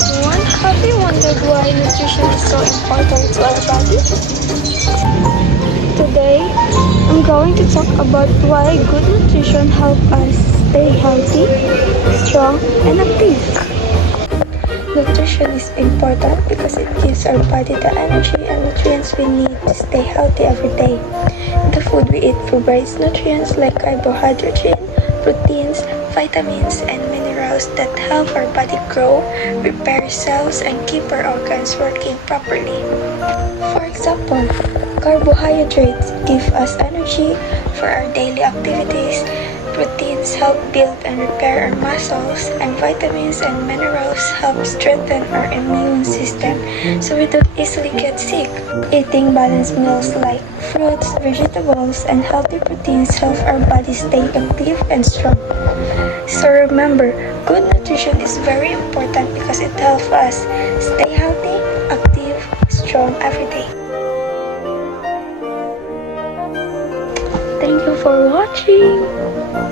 everyone, have you wondered why nutrition is so important to our body? Today, I'm going to talk about why good nutrition helps us stay healthy, strong, and active. Nutrition is important because it gives our body the energy and nutrients we need to stay healthy every day. The food we eat provides nutrients like carbohydrates, proteins, vitamins, and minerals that help our body grow, repair cells, and keep our organs working properly. For example, carbohydrates give us energy for our daily activities, proteins help build and repair our muscles, and vitamins and minerals help strengthen our immune system so we don't easily get sick. Eating balanced meals like fruits, vegetables, and healthy proteins help our body stay active and strong. So remember, good nutrition is very important because it helps us stay healthy, active, strong every day. Thank you for watching.